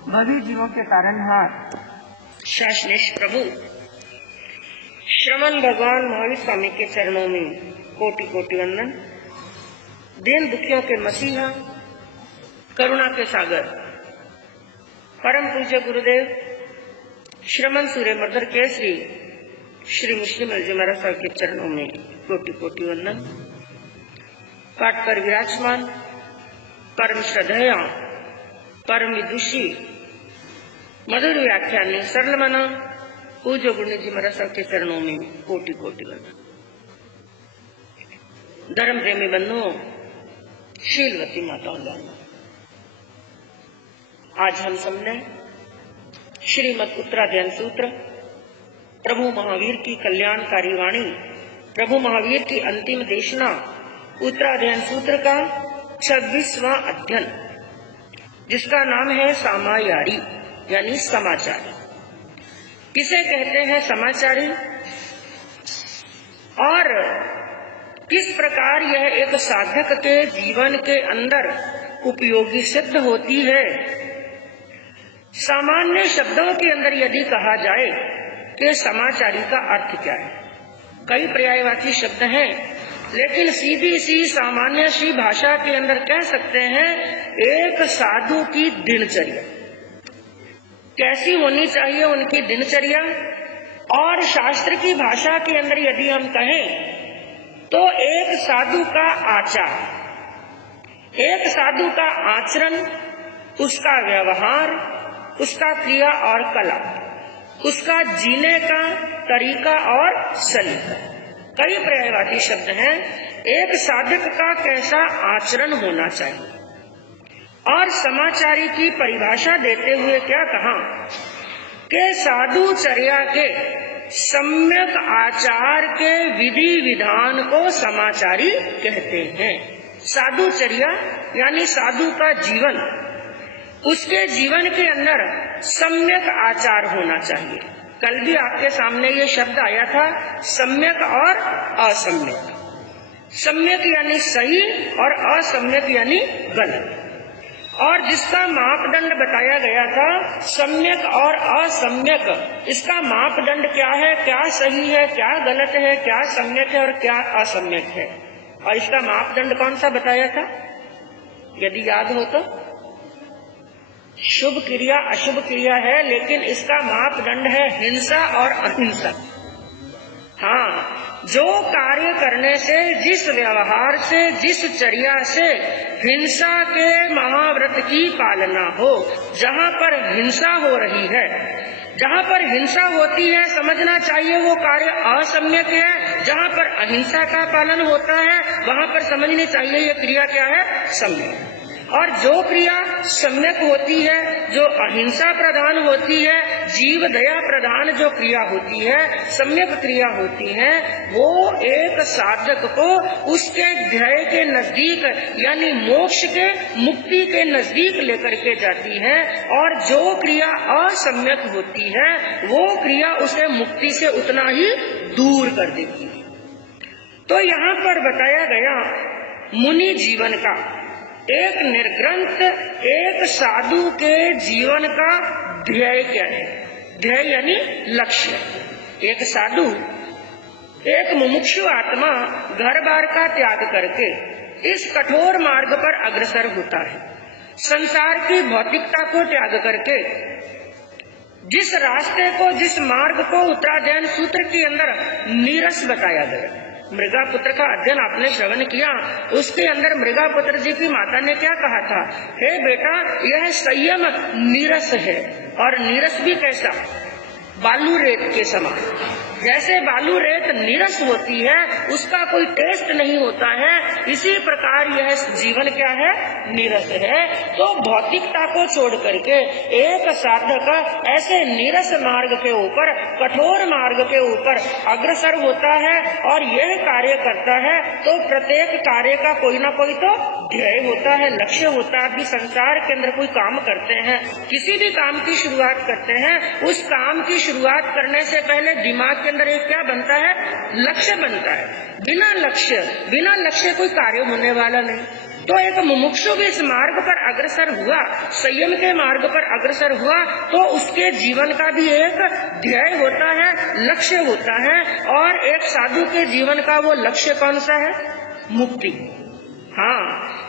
भवी जीवों के तारनहार शासनेश प्रभु श्रमण भगवान महावीर स्वामी के चरणों में कोटि कोटि वंदन। दीन दुखियों के मसीहा, करुणा के सागर, परम पूज्य गुरुदेव श्रमण सूर्य मर्दर केसरी श्री मुस्लिम अलजी महाराज साहब के चरणों में कोटि कोटि वंदन। पाठ पर विराजमान परम श्रद्धेय, परम विदुषी, मधुर व्याख्यानी, सरल मना पूज्य गुरु जी महाराज साहब के चरणों में कोटि कोटि वंदन। धर्म प्रेमी बंधुओं, शीलवती माताओं, आज हम सबने श्रीमद् उत्तराध्ययन सूत्र, प्रभु महावीर की कल्याणकारी वाणी, प्रभु महावीर की अंतिम देशना, उत्तराध्ययन सूत्र का 26वां अध्ययन, जिसका नाम है सामायारी यानी समाचारी। किसे कहते हैं समाचारी और किस प्रकार यह एक साधक के जीवन के अंदर उपयोगी सिद्ध होती है। सामान्य शब्दों के अंदर यदि कहा जाए कि समाचारी का अर्थ क्या है, कई पर्यायवाची शब्द हैं, लेकिन सीधी सी सामान्य सी भाषा के अंदर कह सकते हैं एक साधु की दिनचर्या कैसी होनी चाहिए, उनकी दिनचर्या। और शास्त्र की भाषा के अंदर यदि हम कहें तो एक साधु का आचार, एक साधु का आचरण, उसका व्यवहार, उसका क्रिया और कला, उसका जीने का तरीका और सलीका, कई पर्यायवाची शब्द हैं। एक साधक का कैसा आचरण होना चाहिए। और समाचारी की परिभाषा देते हुए क्या कहा कि साधुचर्या के सम्यक आचार के विधि विधान को समाचारी कहते हैं। साधुचर्या यानी साधु का जीवन, उसके जीवन के अंदर सम्यक आचार होना चाहिए। कल भी आपके सामने ये शब्द आया था, सम्यक और असम्यक। सम्यक यानी सही और असम्यक यानी गलत। और जिसका मापदंड बताया गया था सम्यक और असम्यक, इसका मापदंड क्या है, क्या सही है, क्या गलत है, क्या सम्यक है और क्या असम्यक है। और इसका मापदंड कौन सा बताया था, यदि याद हो तो? शुभ क्रिया अशुभ क्रिया है, लेकिन इसका मापदंड है हिंसा और अहिंसा। हाँ, जो कार्य करने से, जिस व्यवहार से, जिस चर्या से हिंसा के महाव्रत की पालना हो, जहाँ पर हिंसा हो रही है, जहाँ पर हिंसा होती है, समझना चाहिए वो कार्य असम्यक है। जहाँ पर अहिंसा का पालन होता है, वहाँ पर समझनी चाहिए ये क्रिया क्या है, सम्यक। और जो क्रिया सम्यक होती है, जो अहिंसा प्रधान होती है, जीव दया प्रधान जो क्रिया होती है, सम्यक क्रिया होती है, वो एक साधक को उसके ध्येय के नजदीक यानी मोक्ष के, मुक्ति के नजदीक लेकर के जाती है। और जो क्रिया असम्यक होती है, वो क्रिया उसे मुक्ति से उतना ही दूर कर देती है। तो यहाँ पर बताया गया मुनि जीवन का एक निर्ग्रंथ, एक साधु के जीवन का ध्येय क्या है। ध्येय यानी लक्ष्य। एक साधु, एक मुमुक्षु आत्मा घर बार का त्याग करके इस कठोर मार्ग पर अग्रसर होता है। संसार की भौतिकता को त्याग करके जिस रास्ते को, जिस मार्ग को उत्तराध्ययन सूत्र के अंदर नीरस बताया गया, मृगापुत्र का अध्ययन आपने श्रवण किया, उसके अंदर मृगापुत्र जी की माता ने क्या कहा था, हे बेटा यह संयम नीरस है। और नीरस भी कैसा, बालू रेत के समान। जैसे बालू रेत नीरस होती है, उसका कोई टेस्ट नहीं होता है, इसी प्रकार यह जीवन क्या है, नीरस है। तो भौतिकता को छोड़ करके एक साधक ऐसे नीरस मार्ग के ऊपर, कठोर मार्ग के ऊपर अग्रसर होता है और यह कार्य करता है। तो प्रत्येक कार्य का कोई ना कोई तो ध्येय होता है, लक्ष्य होता है। अभी संसार के अंदर कोई काम करते हैं, किसी भी काम की शुरुआत करते हैं, उस काम की शुरुआत करने से पहले दिमाग के अंदर एक क्या बनता है, लक्ष्य बनता है। बिना लक्ष्य कोई कार्य होने वाला नहीं। तो एक मुमुक्षु भी इस मार्ग पर अग्रसर हुआ, संयम के मार्ग पर अग्रसर हुआ, तो उसके जीवन का भी एक ध्येय होता है, लक्ष्य होता है। और एक साधु के जीवन का वो लक्ष्य कौन सा है? मुक्ति। हाँ,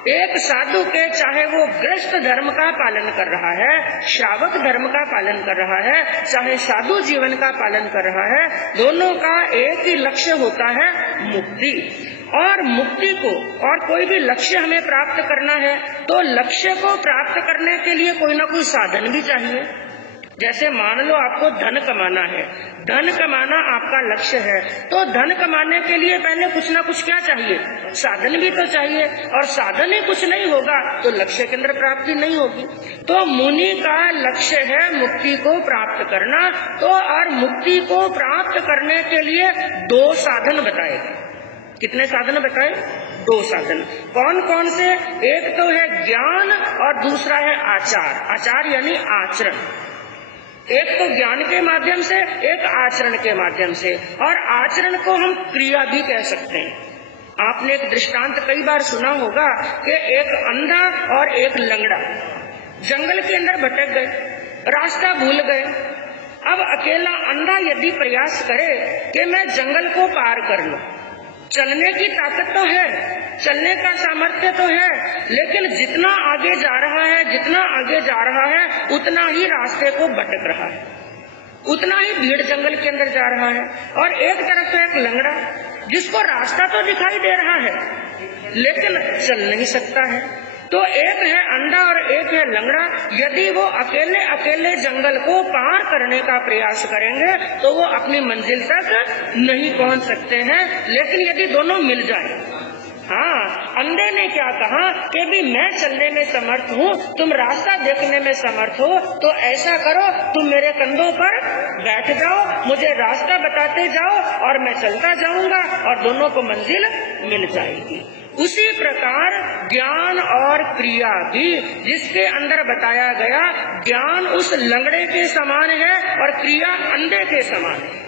एक साधु के चाहे वो गृहस्थ धर्म का पालन कर रहा है, श्रावक धर्म का पालन कर रहा है, चाहे साधु जीवन का पालन कर रहा है, दोनों का एक ही लक्ष्य होता है, मुक्ति। और मुक्ति को और कोई भी लक्ष्य हमें प्राप्त करना है तो लक्ष्य को प्राप्त करने के लिए कोई ना कोई साधन भी चाहिए। जैसे मान लो आपको धन कमाना है, धन कमाना आपका लक्ष्य है, तो धन कमाने के लिए पहले कुछ ना कुछ क्या चाहिए? साधन भी तो चाहिए। और साधन ही कुछ नहीं होगा तो लक्ष्य के अंदर प्राप्ति नहीं होगी। तो मुनि का लक्ष्य है मुक्ति को प्राप्त करना। तो और मुक्ति को प्राप्त करने के लिए 2 साधन बताए। कितने साधन बताए? 2 साधन। कौन कौन से? एक तो है ज्ञान और दूसरा है आचार। आचार यानी आचरण। एक तो ज्ञान के माध्यम से, एक आचरण के माध्यम से। और आचरण को हम क्रिया भी कह सकते हैं। आपने एक दृष्टांत कई बार सुना होगा कि एक अंधा और एक लंगड़ा जंगल के अंदर भटक गए, रास्ता भूल गए। अब अकेला अंधा यदि प्रयास करे कि मैं जंगल को पार कर लूं, चलने की ताकत तो है, चलने का सामर्थ्य तो है, लेकिन जितना आगे जा रहा है, जितना आगे जा रहा है, उतना ही रास्ते को भटक रहा है, उतना ही भीड़ जंगल के अंदर जा रहा है। और एक तरफ है एक लंगड़ा जिसको रास्ता तो दिखाई दे रहा है लेकिन चल नहीं सकता है। तो एक है अंधा और एक है लंगड़ा। यदि वो अकेले अकेले जंगल को पार करने का प्रयास करेंगे तो वो अपनी मंजिल तक नहीं पहुंच सकते हैं। लेकिन यदि दोनों मिल जाए, हाँ, अंधे ने क्या कहा कि भी मैं चलने में समर्थ हूँ, तुम रास्ता देखने में समर्थ हो, तो ऐसा करो तुम मेरे कंधों पर बैठ जाओ, मुझे रास्ता बताते जाओ और मैं चलता जाऊंगा और दोनों को मंजिल मिल जाएगी। उसी प्रकार ज्ञान और क्रिया भी, जिसके अंदर बताया गया ज्ञान उस लंगड़े के समान है और क्रिया अंधे के समान है।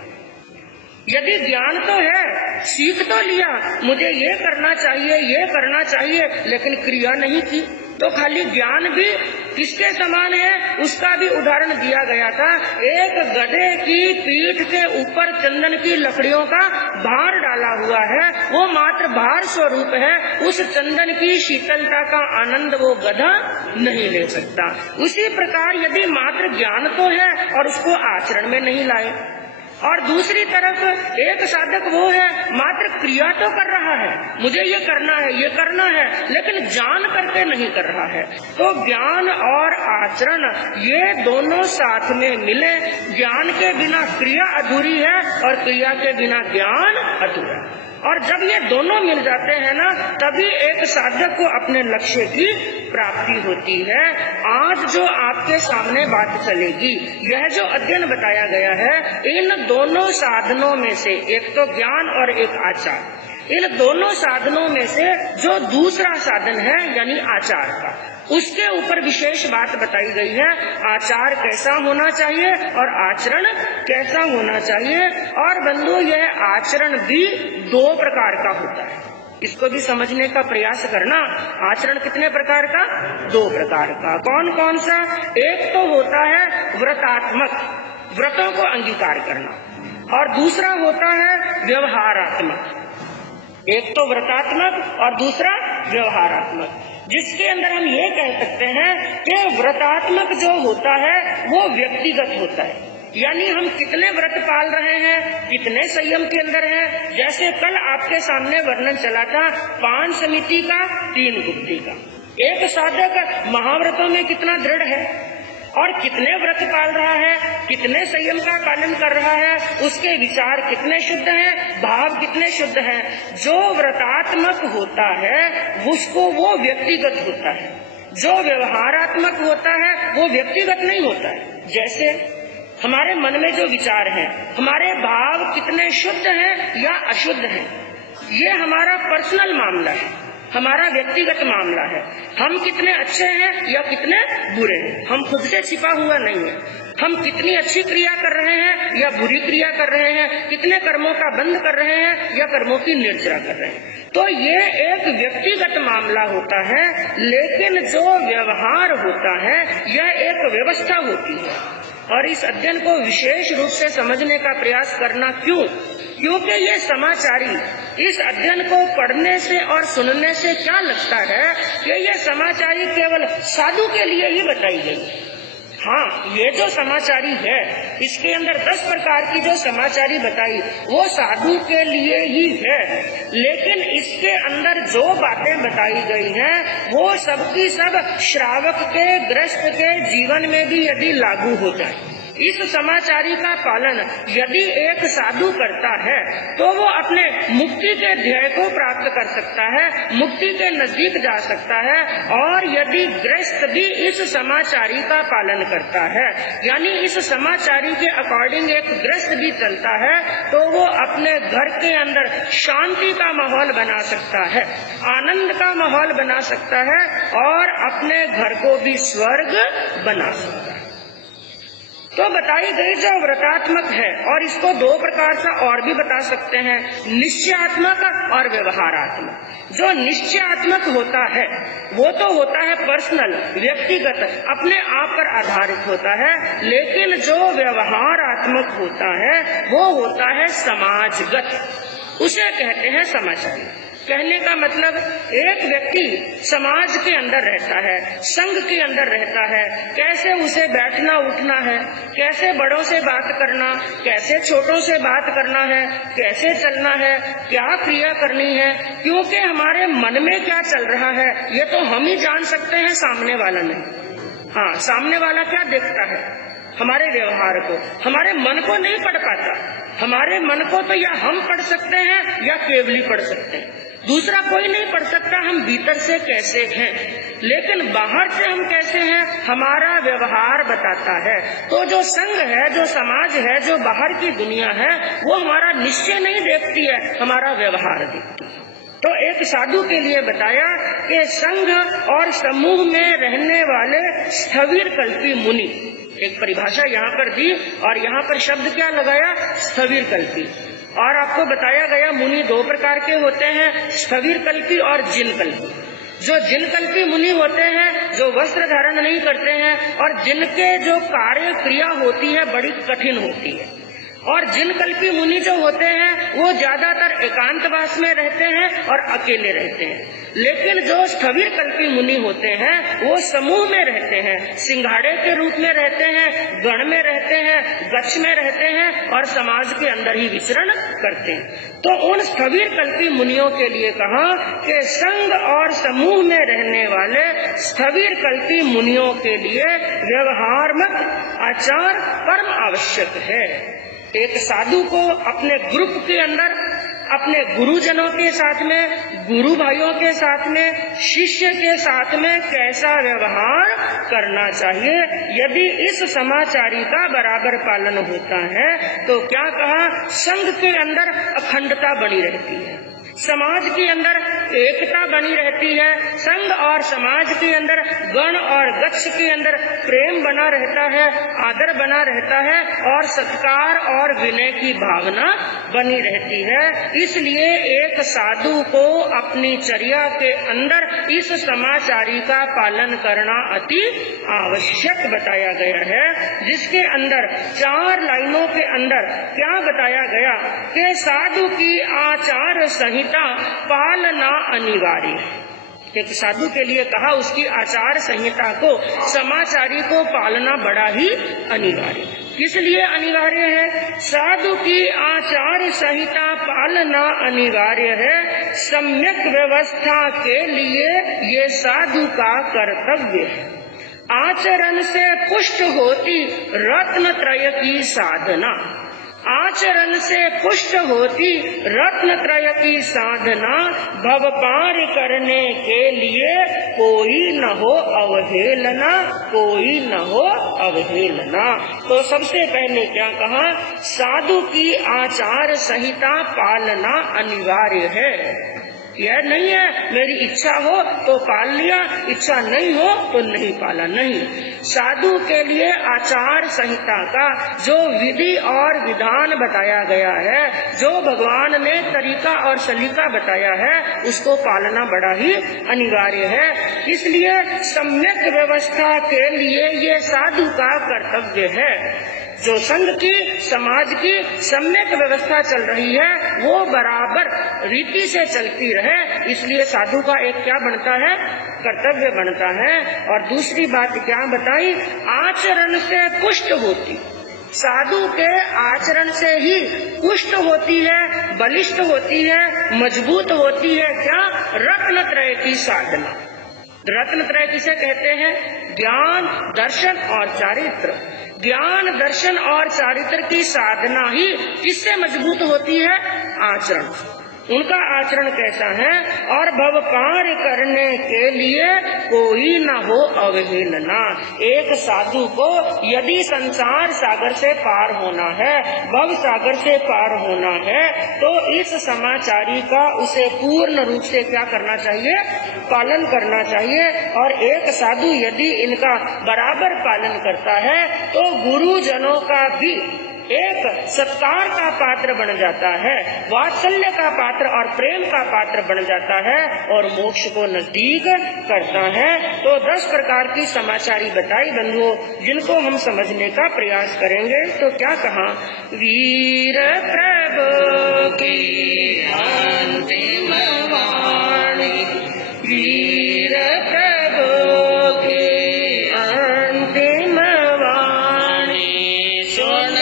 यदि ज्ञान तो है, सीख तो लिया, मुझे ये करना चाहिए, ये करना चाहिए, लेकिन क्रिया नहीं की, तो खाली ज्ञान भी किसके समान है? उसका भी उदाहरण दिया गया था। एक गधे की पीठ के ऊपर चंदन की लकड़ियों का भार डाला हुआ है, वो मात्र भार स्वरूप है, उस चंदन की शीतलता का आनंद वो गधा नहीं ले सकता। उसी प्रकार यदि मात्र ज्ञान तो है और उसको आचरण में नहीं लाए, और दूसरी तरफ एक साधक वो है मात्र क्रिया तो कर रहा है, मुझे ये करना है, ये करना है, लेकिन जान करके नहीं कर रहा है, तो ज्ञान और आचरण ये दोनों साथ में मिले। ज्ञान के बिना क्रिया अधूरी है और क्रिया के बिना ज्ञान अधूरा है। और जब ये दोनों मिल जाते हैं ना, तभी एक साधक को अपने लक्ष्य की प्राप्ति होती है। आज जो आपके सामने बात चलेगी, यह जो अध्ययन बताया गया है, इन दोनों साधनों में से, एक तो ज्ञान और एक आचार, इन दोनों साधनों में से जो दूसरा साधन है यानी आचार का, उसके ऊपर विशेष बात बताई गई है। आचार कैसा होना चाहिए और आचरण कैसा होना चाहिए। और बंधु, यह आचरण भी 2 प्रकार का होता है, इसको भी समझने का प्रयास करना। आचरण कितने प्रकार का? 2 प्रकार का। कौन कौन सा? एक तो होता है व्रतात्मक, व्रतों को अंगीकार करना, और दूसरा होता है व्यवहारात्मक। एक तो व्रतात्मक और दूसरा व्यवहारात्मक, जिसके अंदर हम ये कह सकते हैं कि व्रतात्मक जो होता है वो व्यक्तिगत होता है, यानी हम कितने व्रत पाल रहे हैं, कितने संयम के अंदर हैं। जैसे कल आपके सामने वर्णन चला था 5 समिति का, 3 गुप्ती का। एक साधक महाव्रतों में कितना दृढ़ है और कितने व्रत पाल रहा है, कितने संयम का पालन कर रहा है, उसके विचार कितने शुद्ध हैं, भाव कितने शुद्ध हैं। जो व्रतात्मक होता है उसको वो व्यक्तिगत होता है, जो व्यवहारात्मक होता है वो व्यक्तिगत नहीं होता है। जैसे हमारे मन में जो विचार हैं, हमारे भाव कितने शुद्ध हैं या अशुद्ध हैं, ये हमारा पर्सनल मामला है, हमारा व्यक्तिगत मामला है। हम कितने अच्छे हैं या कितने बुरे हैं, हम खुद से छिपा हुआ नहीं है। हम कितनी अच्छी क्रिया कर रहे हैं या बुरी क्रिया कर रहे हैं, कितने कर्मों का बंध कर रहे हैं या कर्मों की निर्जरा कर रहे हैं, तो ये एक व्यक्तिगत मामला होता है, लेकिन जो व्यवहार होता है यह एक व्यवस्था होती है। और इस अध्ययन को विशेष रूप से समझने का प्रयास करना क्यों? क्योंकि ये समाचारी इस अध्ययन को पढ़ने से और सुनने से क्या लगता है कि ये समाचारी केवल साधु के लिए ही बताई गई। हाँ, ये जो समाचारी है इसके अंदर 10 प्रकार की जो समाचारी बताई वो साधु के लिए ही है, लेकिन इसके अंदर जो बातें बताई गई हैं वो सबकी सब श्रावक के, गृहस्थ के जीवन में भी यदि लागू हो जाए, इस समाचारी का पालन यदि एक साधु करता है तो वो अपने मुक्ति के ध्येय को प्राप्त कर सकता है, मुक्ति के नजदीक जा सकता है। और यदि गृहस्थ भी इस समाचारी का पालन करता है, यानी इस समाचारी के अकॉर्डिंग एक गृहस्थ भी चलता है, तो वो अपने घर के अंदर शांति का माहौल बना सकता है, आनंद का माहौल बना सकता है और अपने घर को भी स्वर्ग बना सकता है। तो बताई गई जो व्रतात्मक है, और इसको 2 प्रकार से और भी बता सकते हैं, निश्चयात्मक और व्यवहारात्मक। जो निश्चयात्मक होता है वो तो होता है पर्सनल, व्यक्तिगत, अपने आप पर आधारित होता है, लेकिन जो व्यवहारात्मक होता है वो होता है समाजगत, उसे कहते हैं समाचारी। कहने का मतलब एक व्यक्ति समाज के अंदर रहता है, संघ के अंदर रहता है, कैसे उसे बैठना उठना है, कैसे बड़ों से बात करना, कैसे छोटों से बात करना है, कैसे चलना है, क्या क्रिया करनी है, क्योंकि हमारे मन में क्या चल रहा है ये तो हम ही जान सकते हैं, सामने वाला नहीं। हाँ, सामने वाला क्या देखता है, हमारे व्यवहार को, हमारे मन को नहीं पढ़ पाता। हमारे मन को तो या हम पढ़ सकते हैं या केवली पढ़ सकते हैं, दूसरा कोई नहीं पढ़ सकता हम भीतर से कैसे हैं, लेकिन बाहर से हम कैसे हैं हमारा व्यवहार बताता है। तो जो संघ है, जो समाज है, जो बाहर की दुनिया है, वो हमारा निश्चय नहीं देखती है, हमारा व्यवहार देखती है। तो एक साधु के लिए बताया कि संघ और समूह में रहने वाले स्थविर कल्पी मुनि, एक परिभाषा यहाँ पर दी और यहाँ पर शब्द क्या लगाया, स्थविर कल्पी। और आपको बताया गया मुनि 2 प्रकार के होते हैं, स्थविर कल्पी और जिन कल्पी। जो जिन कल्पी मुनि होते हैं, जो वस्त्र धारण नहीं करते हैं और जिनके जो कार्य क्रिया होती है बड़ी कठिन होती है, और जिन कल्पी मुनि जो होते हैं वो ज्यादातर एकांतवास में रहते हैं और अकेले रहते हैं। लेकिन जो स्थविर कल्पी मुनि होते हैं वो समूह में रहते हैं, सिंघाड़े के रूप में रहते हैं, गण में रहते हैं, गच्छ में रहते हैं और समाज के अंदर ही विचरण करते हैं। तो उन स्थविर कल्पी मुनियों के लिए कहा कि संघ और समूह में रहने वाले स्थविर कल्पी मुनियों के लिए व्यवहारात्मक आचार परम आवश्यक है। एक साधु को अपने ग्रुप के अंदर, अपने गुरुजनों के साथ में, गुरु भाइयों के साथ में, शिष्य के साथ में कैसा व्यवहार करना चाहिए, यदि इस समाचारी का बराबर पालन होता है तो क्या कहा, संघ के अंदर अखंडता बनी रहती है, समाज के अंदर एकता बनी रहती है, संघ और समाज के अंदर, गण और गच्छ के अंदर प्रेम बना रहता है, आदर बना रहता है और सत्कार और विनय की भावना बनी रहती है। इसलिए एक साधु को अपनी चर्या के अंदर इस समाचारी का पालन करना अति आवश्यक बताया गया है, जिसके अंदर 4 लाइनों के अंदर क्या बताया गया कि साधु की आचार संहिता पालना अनिवार्य है। एक साधु के लिए कहा उसकी आचार संहिता को, समाचारी को पालना बड़ा ही अनिवार्य है। किस लिए अनिवार्य है? साधु की आचार संहिता पालना अनिवार्य है, सम्यक व्यवस्था के लिए ये साधु का कर्तव्य है। आचरण से पुष्ट होती रत्नत्रय की साधना, आचरण से पुष्ट होती रत्नत्रय की साधना, भव पार करने के लिए कोई न हो अवहेलना, कोई न हो अवहेलना। तो सबसे पहले क्या कहा, साधु की आचार संहिता पालना अनिवार्य है। यह नहीं है मेरी इच्छा हो तो पाल लिया, इच्छा नहीं हो तो नहीं पाला। नहीं, साधु के लिए आचार संहिता का जो विधि और विधान बताया गया है, जो भगवान ने तरीका और सलीका बताया है, उसको पालना बड़ा ही अनिवार्य है। इसलिए सम्यक व्यवस्था के लिए ये साधु का कर्तव्य है। जो संघ की, समाज की सम्यक व्यवस्था चल रही है वो बराबर रीति से चलती रहे, इसलिए साधु का एक क्या बनता है, कर्तव्य बनता है। और दूसरी बात क्या बताई, आचरण से पुष्ट होती। साधु के आचरण से ही पुष्ट होती है, बलिष्ठ होती है, मजबूत होती है। क्या, रत्नत्रय की साधना। रत्नत्रय किसे कहते हैं, ज्ञान, दर्शन और चारित्र। ज्ञान, दर्शन और चारित्र की साधना ही किससे मजबूत होती है, आचरण। उनका आचरण कैसा है, और भव पार करने के लिए कोई न हो अवहेलना। एक साधु को यदि संसार सागर से पार होना है, भव सागर से पार होना है, तो इस समाचारी का उसे पूर्ण रूप से क्या करना चाहिए, पालन करना चाहिए। और एक साधु यदि इनका बराबर पालन करता है तो गुरुजनों का भी एक सत्कार का पात्र बन जाता है, वात्सल्य का पात्र और प्रेम का पात्र बन जाता है, और मोक्ष को नजदीक करता है। तो 10 प्रकार की समाचारी बताई बंधुओं, जिनको हम समझने का प्रयास करेंगे। तो क्या कहा, वीर प्रभु की अंतिम वाणी, वीर प्रभु की अंतिम वाणी, सुन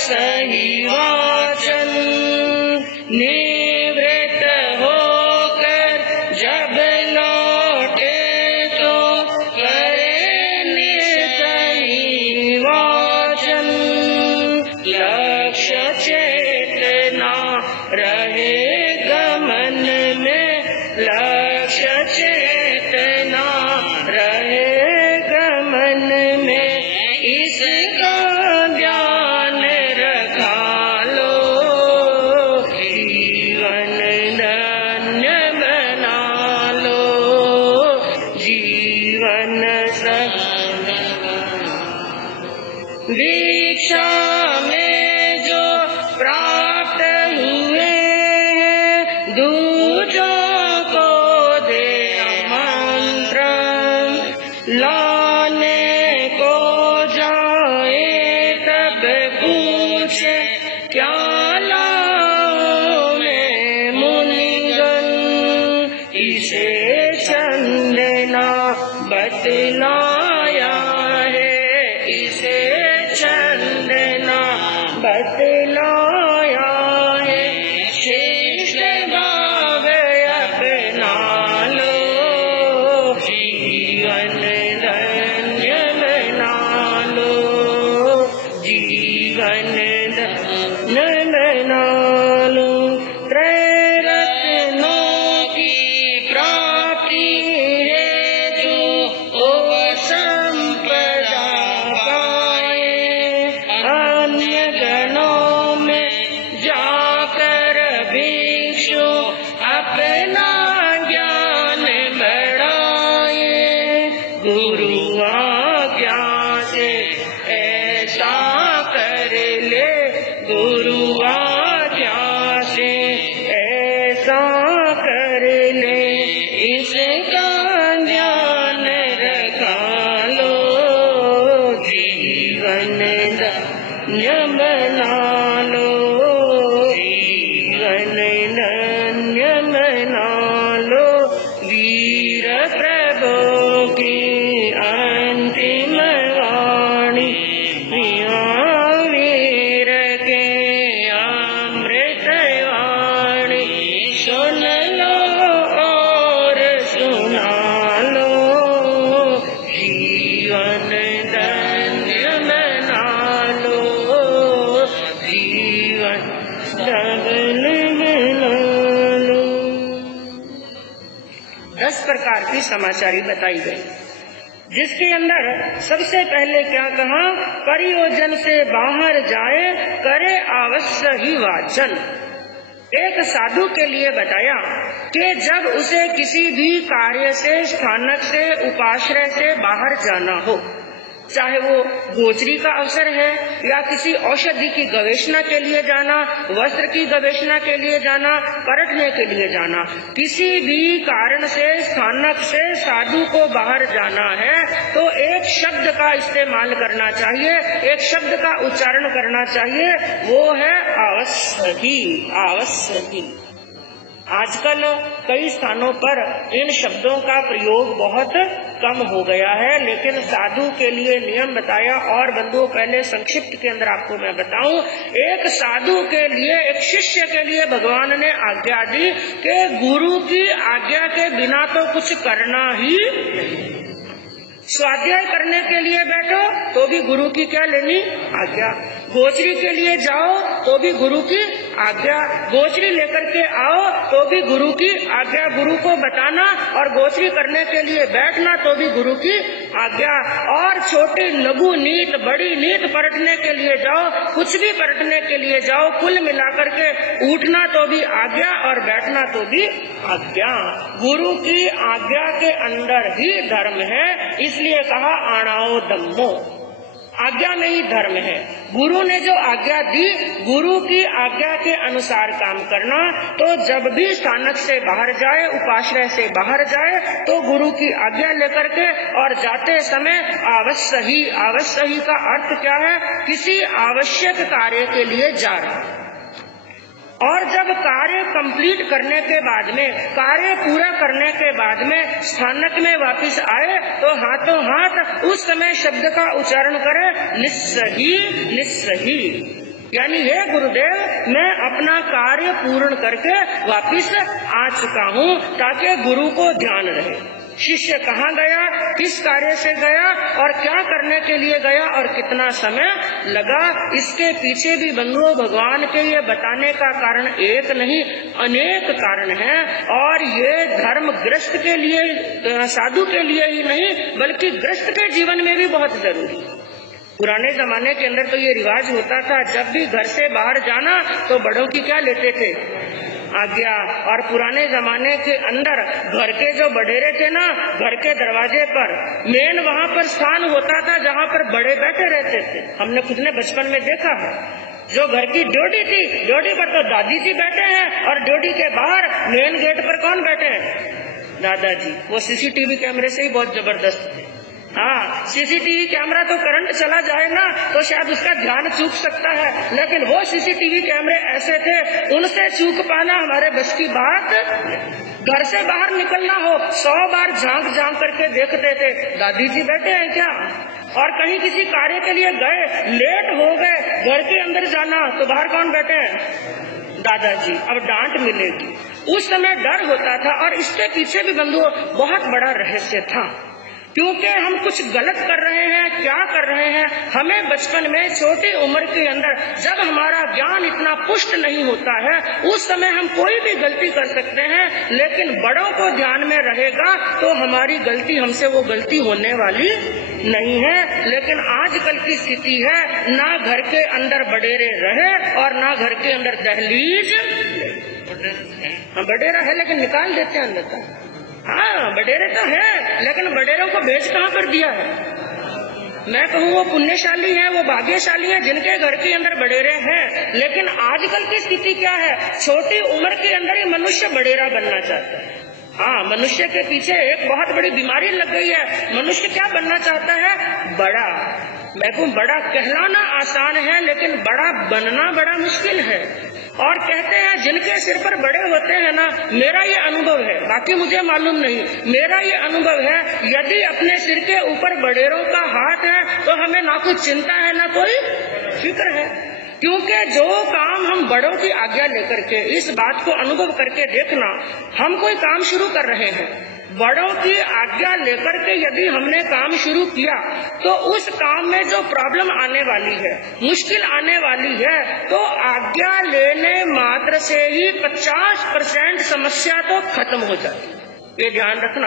सही वाचन, निवृत्त होकर जब लौटे तो करे निसही वाचन। लक्ष्य चेतना रहे गमन में, लक्ष्य चेतना रहे गमन में, इसका दीक्षा में जो प्राप्त हुए हैं, दूजों को दे आमंत्रण। लाने को जाए तब पूछे, क्या लाऊं मैं मुनिगण। इसे चंदना बतलाया है, इसे चंदना बतलाया है। श्रेष्ठ भाव अपना लो, जीवन धन्य बना लो, जीवन धन्य बना लो। त्रय रत्नों की प्राप्ति हेतु ओ संपदा अन्य गणों में जाकर भिक्षु अपना ज्ञान बढ़ाए। गुरु आज्ञा से ऐसा कर ले, गुरु डबल मिला लो। 10 प्रकार की समाचारी बताई गई, जिसके अंदर सबसे पहले क्या कहा, परियोजन से बाहर जाए करे अवश्य ही वाचन। एक साधु के लिए बताया कि जब उसे किसी भी कार्य से, स्थानक से, उपाश्रय से बाहर जाना हो, चाहे वो गोचरी का अवसर है या किसी औषधि की गवेषणा के लिए जाना, वस्त्र की गवेषणा के लिए जाना, परखने के लिए जाना, किसी भी कारण से, स्थानक से साधु को बाहर जाना है तो एक शब्द का इस्तेमाल करना चाहिए, एक शब्द का उच्चारण करना चाहिए, वो है अवश्य ही। अवश्य ही। आजकल कई स्थानों पर इन शब्दों का प्रयोग बहुत कम हो गया है, लेकिन साधु के लिए नियम बताया। और बंधुओं, पहले संक्षिप्त के अंदर आपको मैं बताऊं, एक साधु के लिए, एक शिष्य के लिए भगवान ने आज्ञा दी कि गुरु की आज्ञा के बिना तो कुछ करना ही नहीं। स्वाध्याय करने के लिए बैठो तो भी गुरु की क्या लेनी, आज्ञा। गोचरी के लिए जाओ तो भी गुरु की आज्ञा। गोचरी लेकर के आओ तो भी गुरु की आज्ञा, गुरु को बताना। और गोचरी करने के लिए बैठना तो भी गुरु की आज्ञा। और छोटी लघु नीत, बड़ी नीत परखने के लिए जाओ, कुछ भी परखने के लिए जाओ, कुल मिलाकर के उठना तो भी आज्ञा और बैठना तो भी आज्ञा। गुरु की आज्ञा के अंदर ही धर्म है, इसलिए कहा आणाओ धम्मो। आज्ञा में ही धर्म है। गुरु ने जो आज्ञा दी, गुरु की आज्ञा के अनुसार काम करना। तो जब भी स्थानक से बाहर जाए, उपाश्रय से बाहर जाए, तो गुरु की आज्ञा लेकर के, और जाते समय अवश्य ही। अवश्य ही का अर्थ क्या है, किसी आवश्यक कार्य के लिए जा रहा। और जब कार्य कंप्लीट करने के बाद में, कार्य पूरा करने के बाद में स्थानक में वापस आए तो हाथों हाथ उस समय शब्द का उच्चारण करे, निस्सही निस्सही। यानी हे गुरुदेव, मैं अपना कार्य पूर्ण करके वापस आ चुका हूँ, ताकि गुरु को ध्यान रहे। शिष्य कहाँ गया, किस कार्य से गया और क्या करने के लिए गया और कितना समय लगा, इसके पीछे भी बंधुओं भगवान के ये बताने का कारण एक नहीं, अनेक कारण हैं। और ये धर्म ग्रस्त के लिए, साधु के लिए ही नहीं, बल्कि ग्रस्त के जीवन में भी बहुत जरूरी है। पुराने जमाने के अंदर तो ये रिवाज होता था, जब भी घर से बाहर जाना तो बड़ों की क्या लेते थे, आज्ञा। और पुराने जमाने के अंदर घर के जो बडेरे थे ना, घर के दरवाजे पर मेन वहाँ पर स्थान होता था जहाँ पर बड़े बैठे रहते थे। हमने खुद ने बचपन में देखा है। जो घर की ड्योढ़ी थी, ड्योढ़ी पर तो दादी जी बैठे हैं, और ड्योढ़ी के बाहर मेन गेट पर कौन बैठे हैं, दादाजी। वो सीसीटीवी कैमरे से ही बहुत जबरदस्त थे। हाँ, सीसीटीवी कैमरा तो करंट चला जाए ना तो शायद उसका ध्यान चूक सकता है, लेकिन वो सीसीटीवी कैमरे ऐसे थे, उनसे चूक पाना हमारे बस की बात। घर से बाहर निकलना हो, 100 बार झांक झांक करके देखते थे, दादी जी बैठे हैं क्या। और कहीं किसी कार्य के लिए गए, लेट हो गए, घर के अंदर जाना तो बाहर कौन बैठे हैं, दादाजी। अब डांट मिलेगी, उस समय डर होता था। और इसके पीछे भी बंधुओं बहुत बड़ा रहस्य था, क्योंकि हम कुछ गलत कर रहे हैं। क्या कर रहे हैं, हमें बचपन में, छोटी उम्र के अंदर, जब हमारा ज्ञान इतना पुष्ट नहीं होता है, उस समय हम कोई भी गलती कर सकते हैं, लेकिन बड़ों को ध्यान में रहेगा तो हमारी गलती, हमसे वो गलती होने वाली नहीं है। लेकिन आजकल की स्थिति है, ना घर के अंदर बडेरे रहे और ना घर के अंदर दहलीज। बडेरा है लेकिन निकाल देते हैं अंदर तक। हाँ, बडेरे तो है, लेकिन बडेरों को भेज कहाँ कर दिया है। मैं कहूँ वो पुण्यशाली हैं, वो भाग्यशाली हैं जिनके घर के अंदर बडेरे हैं। लेकिन आजकल की स्थिति क्या है, छोटी उम्र के अंदर ही मनुष्य बडेरा बनना चाहता है। हाँ, मनुष्य के पीछे एक बहुत बड़ी बीमारी लग गई है। मनुष्य क्या बनना चाहता है, बड़ा। मैं कहूँ बड़ा कहलाना आसान है, लेकिन बड़ा बनना बड़ा मुश्किल है। और कहते हैं जिनके सिर पर बड़े होते हैं ना, मेरा ये अनुभव है, बाकी मुझे मालूम नहीं, मेरा ये अनुभव है, यदि अपने सिर के ऊपर बड़ेरों का हाथ है तो हमें ना कुछ चिंता है ना कोई फिक्र है। क्योंकि जो काम हम बड़ों की आज्ञा लेकर के, इस बात को अनुभव करके देखना, हम कोई काम शुरू कर रहे हैं, बड़ों की आज्ञा लेकर के यदि हमने काम शुरू किया तो उस काम में जो प्रॉब्लम आने वाली है, मुश्किल आने वाली है, तो आज्ञा लेने मात्र से ही 50% समस्या तो खत्म हो जाती है। ये ध्यान रखना,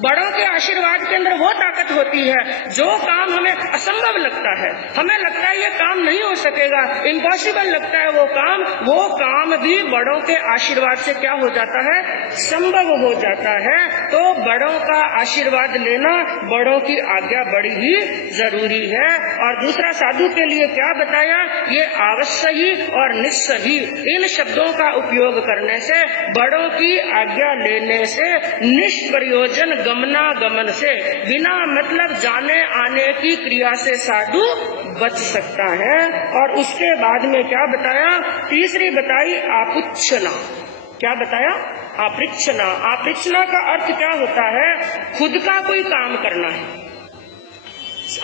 बड़ों के आशीर्वाद के अंदर वो ताकत होती है, जो काम हमें असंभव लगता है, हमें लगता है ये काम नहीं हो सकेगा, इम्पॉसिबल लगता है वो काम भी बड़ों के आशीर्वाद से क्या हो जाता है, संभव हो जाता है। तो बड़ों का आशीर्वाद लेना, बड़ों की आज्ञा बड़ी ही जरूरी है। और दूसरा साधु के लिए क्या बताया, ये अवश्य और निस्सही, इन शब्दों का उपयोग करने से, बड़ों की आज्ञा लेने से, निष्प्रयोजन गमनागमन से, बिना मतलब जाने आने की क्रिया से साधु बच सकता है। और उसके बाद में क्या बताया, तीसरी बताई आपुच्छना। क्या बताया, आपृच्छना। आपृच्छना का अर्थ क्या होता है, खुद का कोई काम करना है,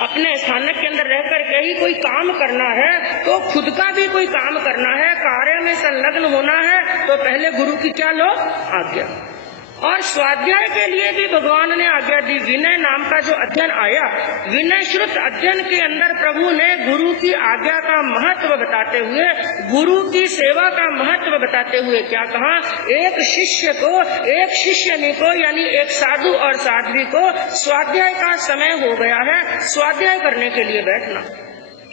अपने स्थानक के अंदर रह करके ही कोई काम करना है, तो खुद का भी कोई काम करना है, कार्य में संलग्न होना है, तो पहले गुरु की क्या लो, आज्ञा। और स्वाध्याय के लिए भी भगवान ने आज्ञा दी। विनय नाम का जो अध्ययन आया, विनय श्रुत अध्ययन के अंदर प्रभु ने गुरु की आज्ञा का महत्व बताते हुए, गुरु की सेवा का महत्व बताते हुए क्या कहा, एक शिष्य को, एक शिष्यनी को, यानी एक साधु और साध्वी को स्वाध्याय का समय हो गया है, स्वाध्याय करने के लिए बैठना।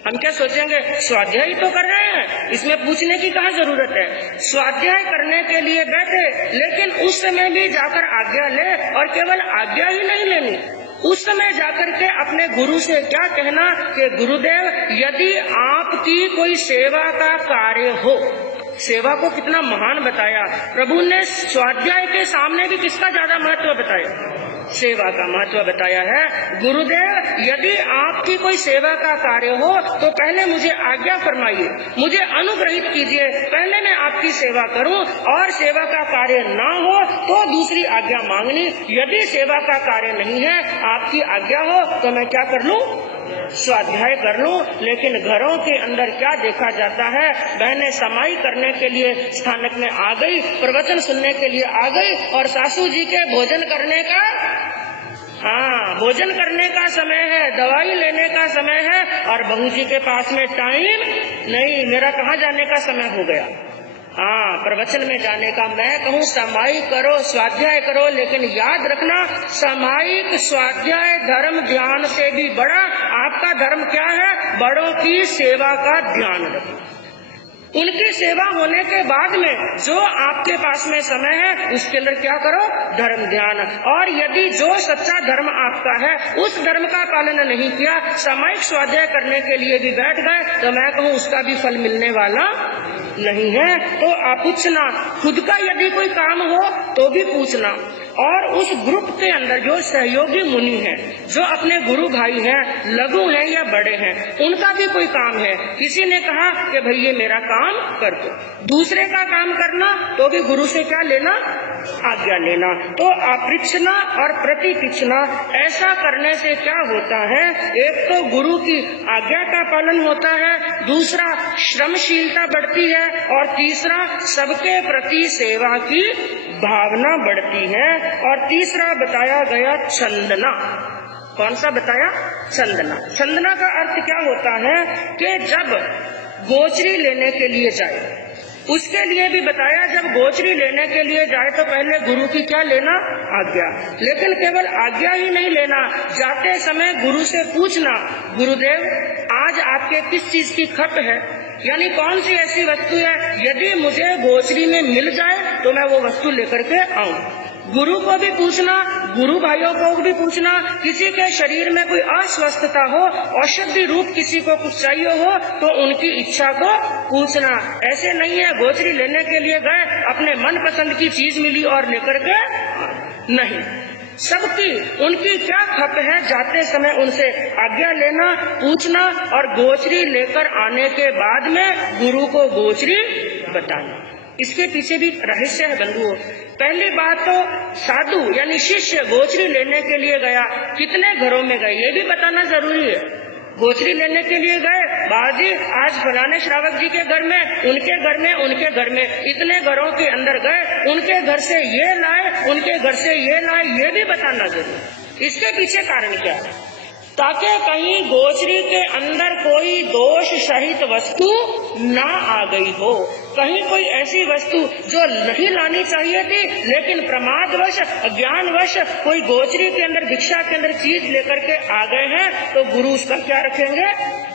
हम क्या सोचेंगे, स्वाध्याय तो कर रहे हैं, इसमें पूछने की कहाँ जरूरत है। स्वाध्याय करने के लिए बैठे, लेकिन उस समय भी जाकर आज्ञा ले, और केवल आज्ञा ही नहीं लेनी, उस समय जाकर के अपने गुरु से क्या कहना कि गुरुदेव, यदि आपकी कोई सेवा का कार्य हो, सेवा को कितना महान बताया प्रभु ने, स्वाध्याय के सामने भी किसका ज्यादा महत्व बताया, सेवा का महत्व बताया है। गुरुदेव, यदि आपकी कोई सेवा का कार्य हो तो पहले मुझे आज्ञा फरमाइए, मुझे अनुग्रहित कीजिए, पहले मैं आपकी सेवा करूं, और सेवा का कार्य ना हो तो दूसरी आज्ञा मांगनी। यदि सेवा का कार्य नहीं है, आपकी आज्ञा हो, तो मैं क्या कर लूं, स्वाध्याय कर लूं। लेकिन घरों के अंदर क्या देखा जाता है, बहनें समाई करने के लिए स्थानक में आ गई, प्रवचन सुनने के लिए आ गई, और सासू जी के भोजन करने का, भोजन करने का समय है, दवाई लेने का समय है, और बहू जी के पास में टाइम नहीं, मेरा कहाँ जाने का समय हो गया, प्रवचन में जाने का। मैं कहूँ समाई करो, स्वाध्याय करो, लेकिन याद रखना, सामायिक स्वाध्याय धर्म ध्यान से भी बड़ा आपका धर्म क्या है, बड़ों की सेवा का ध्यान रखो। उनकी सेवा होने के बाद में जो आपके पास में समय है, उसके अंदर क्या करो, धर्म ध्यान। और यदि जो सच्चा धर्म आपका है, उस धर्म का पालन नहीं किया, सामायिक स्वाध्याय करने के लिए भी बैठ गए, तो मैं कहूँ उसका भी फल मिलने वाला नहीं है। तो आप पूछना, खुद का यदि कोई काम हो तो भी पूछना, और उस ग्रुप के अंदर जो सहयोगी मुनि हैं, जो अपने गुरु भाई हैं, लघु हैं या बड़े हैं, उनका भी कोई काम है, किसी ने कहा कि भाई ये मेरा काम कर दो, दूसरे का काम करना, तो भी गुरु से क्या लेना, आज्ञा लेना। तो अपृच्छना और प्रतिपिच्छना, ऐसा करने से क्या होता है, एक तो गुरु की आज्ञा का पालन होता है, दूसरा श्रमशीलता बढ़ती है, और तीसरा सबके प्रति सेवा की भावना बढ़ती है, और तीसरा बताया गया छंदना। कौन सा बताया, छंदना। छंदना का अर्थ क्या होता है कि जब गोचरी लेने के लिए जाए, उसके लिए भी बताया, जब गोचरी लेने के लिए जाए तो पहले गुरु की क्या लेना, आज्ञा। लेकिन केवल आज्ञा ही नहीं लेना, जाते समय गुरु से पूछना, गुरुदेव आज आपके किस चीज की खप है, यानी कौन सी ऐसी वस्तु है, यदि मुझे गोचरी में मिल जाए तो मैं वो वस्तु लेकर के आऊं। गुरु को भी पूछना, गुरु भाइयों को भी पूछना, किसी के शरीर में कोई अस्वस्थता हो, औषधि रूप किसी को कुछ चाहिए हो, तो उनकी इच्छा को पूछना। ऐसे नहीं है गोचरी लेने के लिए गए, अपने मनपसंद की चीज मिली और लेकर के नहीं, सबकी उनकी क्या खप है, जाते समय उनसे आज्ञा लेना, पूछना, और गोचरी लेकर आने के बाद में गुरु को गोचरी बताना। इसके पीछे भी रहस्य है बंधुओं। पहली बात तो साधु यानी शिष्य गोचरी लेने के लिए गया, कितने घरों में गए ये भी बताना जरूरी है। गोचरी लेने के लिए गए, बाजी आज फलाने श्रावक जी के घर में, उनके घर में, उनके घर में, इतने घरों के अंदर गए, उनके घर से ये लाए, उनके घर से ये लाए, ये भी बताना जरूरी। इसके पीछे कारण क्या है, ताकि कहीं गोचरी के अंदर कोई दोष सहित वस्तु ना आ गई हो। कहीं कोई ऐसी वस्तु जो नहीं लानी चाहिए थी लेकिन प्रमादवश अज्ञानवश कोई गोचरी के अंदर भिक्षा के अंदर चीज लेकर के आ गए हैं, तो गुरु उसका क्या रखेंगे,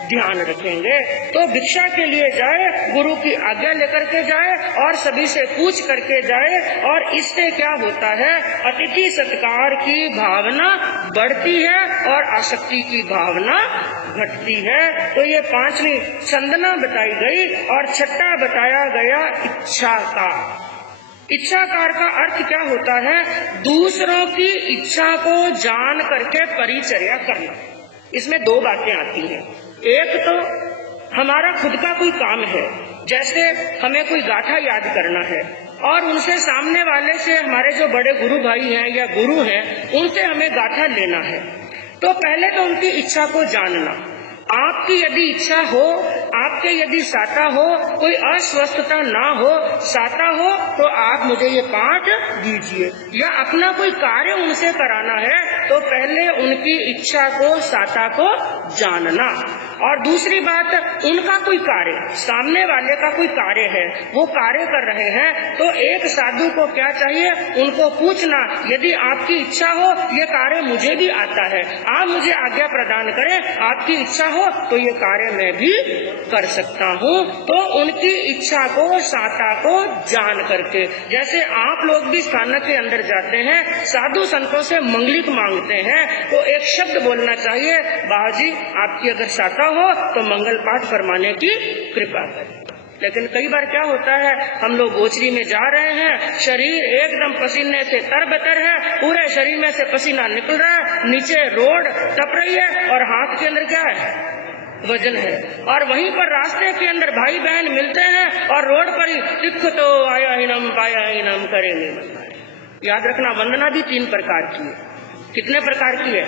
ध्यान रखेंगे। तो भिक्षा के लिए जाए, गुरु की आज्ञा लेकर के जाए और सभी से पूछ करके जाए, और इससे क्या होता है, अतिथि सत्कार की भावना बढ़ती है और आसक्ति की भावना घटती है। तो ये पांचवी छंदना बताई गई और छठा बताया गया इच्छा का। इच्छाकार का अर्थ क्या होता है, दूसरों की इच्छा को जान करके परिचर्या करना। इसमें दो बातें आती हैं। एक तो हमारा खुद का कोई काम है, जैसे हमें कोई गाथा याद करना है और उनसे सामने वाले से, हमारे जो बड़े गुरु भाई हैं या गुरु हैं, उनसे हमें गाथा लेना है। तो पहले तो उनकी इच्छा को जानना। आपकी यदि इच्छा हो, आपके यदि साता हो, कोई अस्वस्थता ना हो, साता हो, तो आप मुझे ये पाठ दीजिए। या अपना कोई कार्य उनसे कराना है तो पहले उनकी इच्छा को, साता को जानना। और दूसरी बात, उनका कोई कार्य, सामने वाले का कोई कार्य है, वो कार्य कर रहे हैं, तो एक साधु को क्या चाहिए, उनको पूछना, यदि आपकी इच्छा हो, ये कार्य मुझे भी आता है, आप मुझे आज्ञा प्रदान करें, आपकी इच्छा हो तो ये कार्य मैं भी कर सकता हूँ। तो उनकी इच्छा को, साता को जान करके, जैसे आप लोग भी स्थानक के अंदर जाते हैं, साधु संतों से मंगलिक मांगते हैं, तो एक शब्द बोलना चाहिए, बाबाजी आपकी अगर साता हो तो मंगल पाठ फरमाने की कृपा करें। लेकिन कई बार क्या होता है, हम लोग गोचरी में जा रहे हैं, शरीर एकदम पसीने से तरबतर है, पूरे शरीर में से पसीना निकल रहा है, नीचे रोड टप रही है और हाथ के अंदर क्या है, वजन है। और वहीं पर रास्ते के अंदर भाई बहन मिलते हैं और रोड पर ही तिख तो आया ही नम पाया ही नम करेंगे वंदना। याद रखना, वंदना भी 3 प्रकार की है। कितने प्रकार की है,